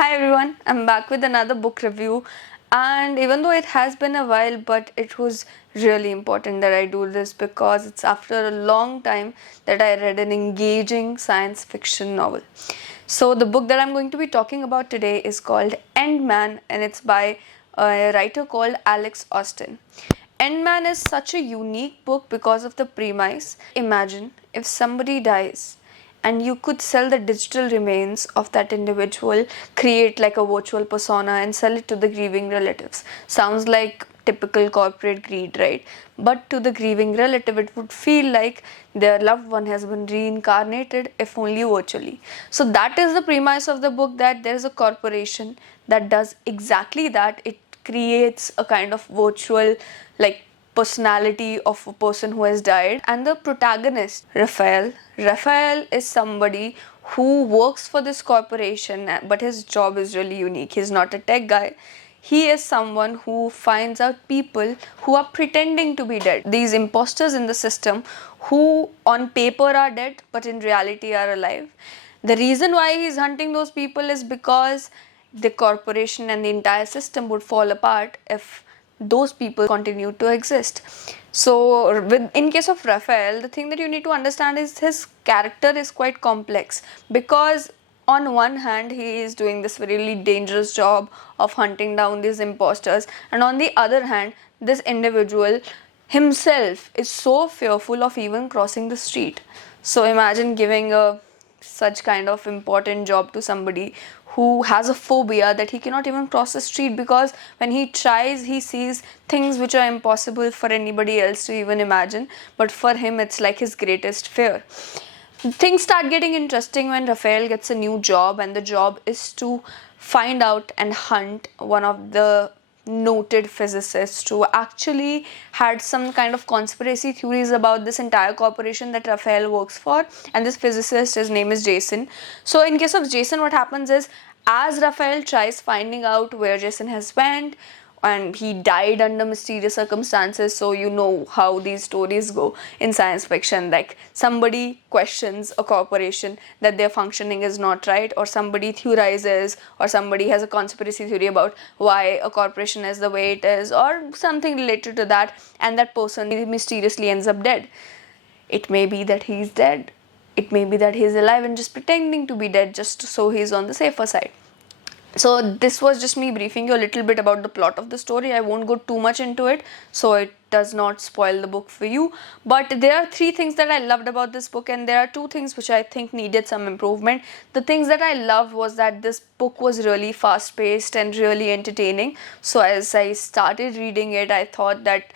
Hi everyone, I'm back with another book review. And even though it has been a while, but it was really important that I do this because it's after a long time that I read an engaging science fiction novel. So, the book that I'm going to be talking about today is called End Man, and it's by a writer called Alex Austin. End Man is such a unique book because of the premise. Imagine if somebody dies and you could sell the digital remains of that individual, create like a virtual persona and sell it to the grieving relatives. Sounds like typical corporate greed, right? But to the grieving relative, it would feel like their loved one has been reincarnated, if only virtually. So that is the premise of the book, that there is a corporation that does exactly that. It creates a kind of virtual like personality of a person who has died. And the protagonist, Raphael is somebody who works for this corporation, but his job is really unique. He's not a tech guy. He is someone who finds out people who are pretending to be dead, these imposters in the system who on paper are dead but in reality are alive. The reason why he's hunting those people is because the corporation and the entire system would fall apart if those people continue to exist. So, in case of Raphael, the thing that you need to understand is his character is quite complex, because on one hand he is doing this really dangerous job of hunting down these imposters, and on the other hand this individual himself is so fearful of even crossing the street. So imagine giving a such kind of important job to somebody who has a phobia that he cannot even cross the street, because when he tries he sees things which are impossible for anybody else to even imagine, but for him it's like his greatest fear. Things start getting interesting when Raphael gets a new job, and the job is to find out and hunt one of the noted physicists who actually had some kind of conspiracy theories about this entire corporation that Raphael works for. And this physicist, his name is Jason. So in case of Jason, what happens is, as Raphael tries finding out where Jason has went, and he died under mysterious circumstances, so you know how these stories go in science fiction, like somebody questions a corporation that their functioning is not right, or somebody theorizes, or somebody has a conspiracy theory about why a corporation is the way it is, or something related to that, and that person mysteriously ends up dead. It may be that he's dead, it may be that he's alive and just pretending to be dead just so he's on the safer side. So this was just me briefing you a little bit about the plot of the story. I won't go too much into it so it does not spoil the book for you. But there are three things that I loved about this book, and there are two things which I think needed some improvement. The things that I loved was that this book was really fast paced and really entertaining. So as I started reading it, I thought that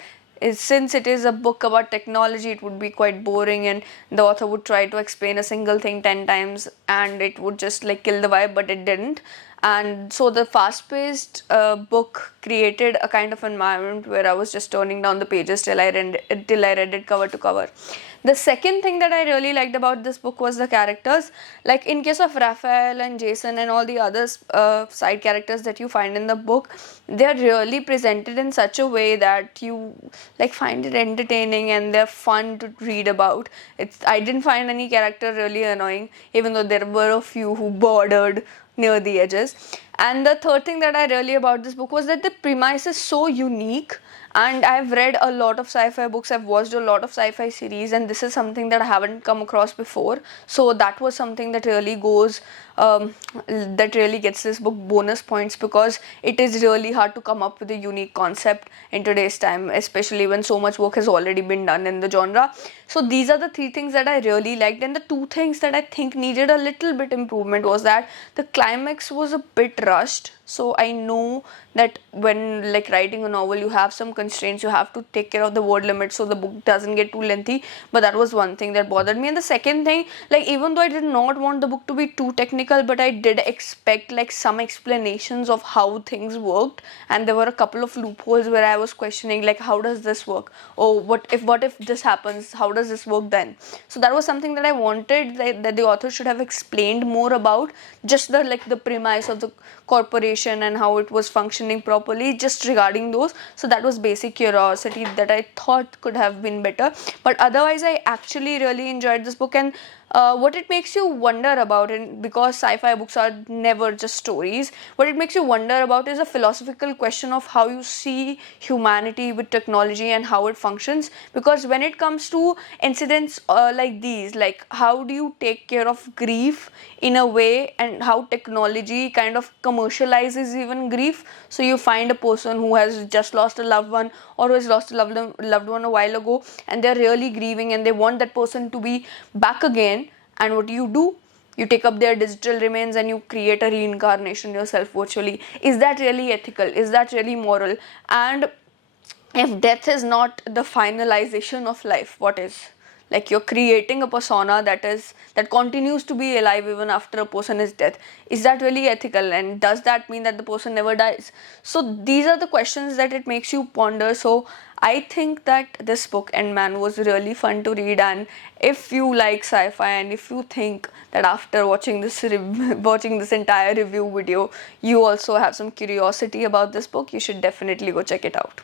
since it is a book about technology, it would be quite boring, and the author would try to explain a single thing 10 times and it would just like kill the vibe, but it didn't. And so the fast-paced book created a kind of environment where I was just turning down the pages till I read it cover to cover. The second thing that I really liked about this book was the characters. Like in case of Raphael and Jason and all the other side characters that you find in the book, they are really presented in such a way that you like find it entertaining and they're fun to read about. I didn't find any character really annoying, even though there were a few who bordered near the edges. And the third thing that I really about this book was that the premise is so unique, and I've read a lot of sci-fi books, I've watched a lot of sci-fi series, and this is something that I haven't come across before. So that was something that really that really gets this book bonus points, because it is really hard to come up with a unique concept in today's time, especially when so much work has already been done in the genre. So these are the three things that I really liked, and the two things that I think needed a little bit improvement was that the climax was a bit rushed. So I know that when like writing a novel, you have some constraints, you have to take care of the word limit so the book doesn't get too lengthy, but that was one thing that bothered me. And the second thing, like even though I did not want the book to be too technical, but I did expect like some explanations of how things worked, and there were a couple of loopholes where I was questioning like, how does this work? Oh, what if this happens, how does this work then? So that was something that I wanted that the author should have explained more about, just the premise of the corporation and how it was functioning properly, just regarding those. So that was basic curiosity that I thought could have been better, but otherwise I actually really enjoyed this book. And what it makes you wonder about, and because sci-fi books are never just stories, what it makes you wonder about is a philosophical question of how you see humanity with technology and how it functions. Because when it comes to incidents like these, like how do you take care of grief in a way, and how technology kind of commercializes even grief. So you find a person who has just lost a loved one, or who has lost a loved one a while ago, and they're really grieving and they want that person to be back again. And what do? You take up their digital remains and you create a reincarnation yourself virtually. Is that really ethical? Is that really moral? And if death is not the finalization of life, what is? Like, you're creating a persona that continues to be alive even after a person is dead. Is that really ethical? And does that mean that the person never dies? So these are the questions that it makes you ponder. So I think that this book, End Man, was really fun to read. And if you like sci-fi, and if you think that after watching watching this entire review video, you also have some curiosity about this book, you should definitely go check it out.